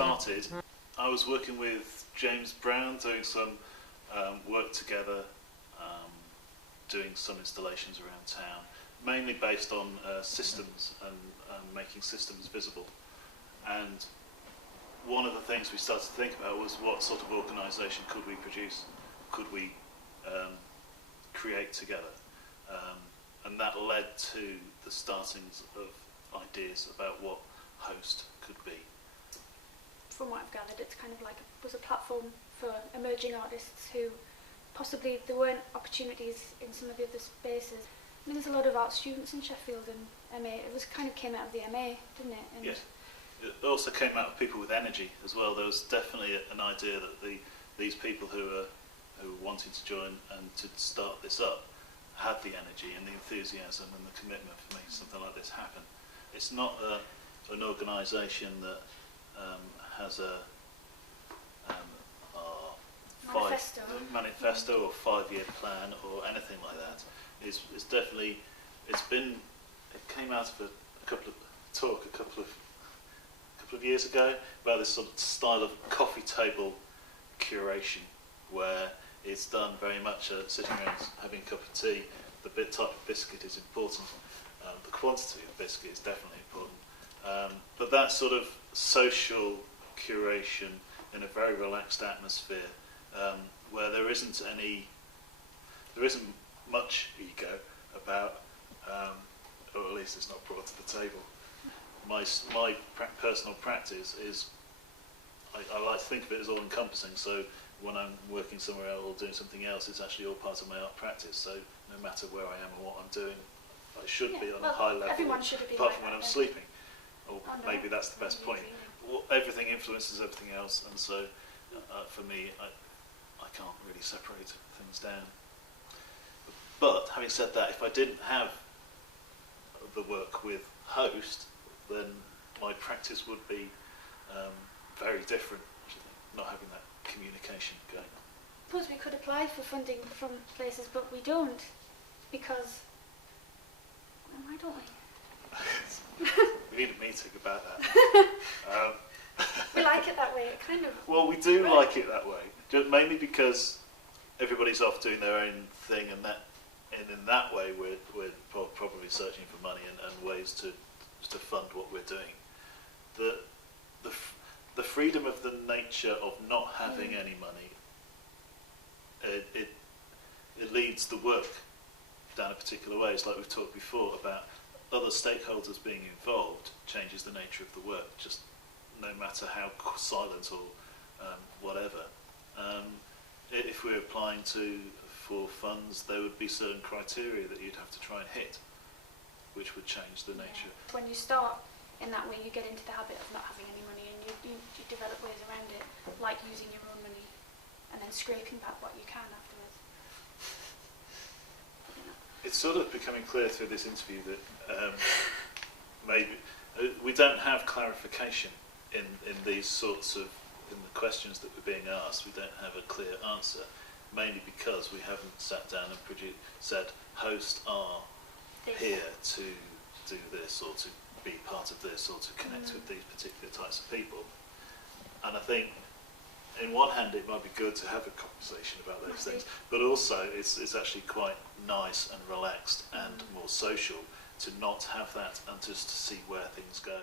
started, I was working with James Brown, doing some work together, doing some installations around town, mainly based on systems and making systems visible. And one of the things we started to think about was what sort of organisation could we produce, could we create together. And that led to the startings of ideas about what Host could be. From what I've gathered, it's kind of like was a platform for emerging artists who possibly there weren't opportunities in some of the other spaces. I mean, there's a lot of art students in Sheffield and MA. It was kind of came out of the MA, didn't it? And yes. It also came out of people with energy as well. There was definitely an idea that these people who were wanting to join and to start this up had the energy and the enthusiasm and the commitment for making something like this happen. It's not an organisation that has a manifesto or 5-year plan or anything like that. It's definitely it came out of a couple of years ago about this sort of style of coffee table curation, where it's done very much sitting around having a cup of tea. The type of biscuit is important. The quantity of biscuit is definitely important. But that sort of social curation in a very relaxed atmosphere, where there isn't much ego about, or at least it's not brought to the table. My personal practice is, I like to think of it as all-encompassing, so when I'm working somewhere else or doing something else, it's actually all part of my art practice, so no matter where I am or what I'm doing, I should be on a high level, apart from when I'm sleeping. Or maybe that's the best point. Well, everything influences everything else, and so for me, I can't really separate things down. But having said that, if I didn't have the work with Host, then my practice would be very different, not having that communication going on. I suppose we could apply for funding from places, but we don't, because why don't we? We need a meeting about that. We like it that way, it kind of... Well, we do like it that way, just mainly because everybody's off doing their own thing, and in that way we're probably searching for money and ways to fund what we're doing. The freedom of the nature of not having any money, it leads the work down a particular way. It's like we've talked before about other stakeholders being involved changes the nature of the work, just no matter how silent or whatever. If we're applying for funds, there would be certain criteria that you'd have to try and hit, which would change the nature. When you start in that way, you get into the habit of not having any money, and you develop ways around it, like using your own money and then scraping back what you can afterwards. It's sort of becoming clear through this interview that maybe we don't have clarification in these sorts of in the questions that we're being asked. We don't have a clear answer, mainly because we haven't sat down and said Host are here to do this or to be part of this or to connect with these particular types of people. And I think in one hand it might be good to have a conversation about those things, but also it's actually quite nice and relaxed and more social to not have that and just to see where things go.